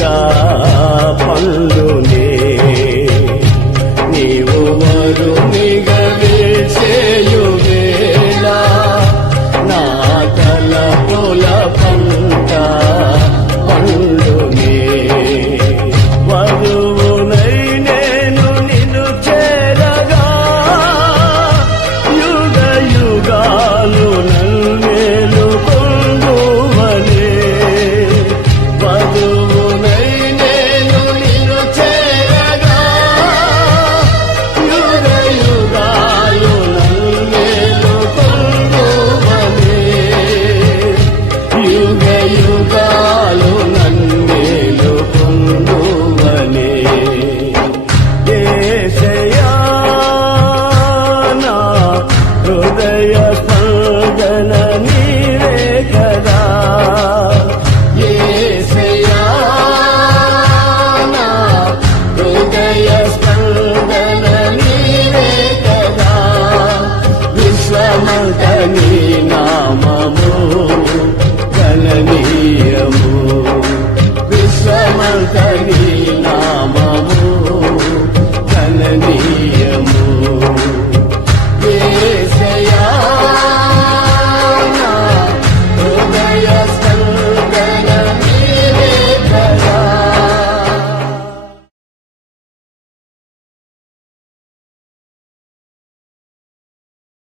का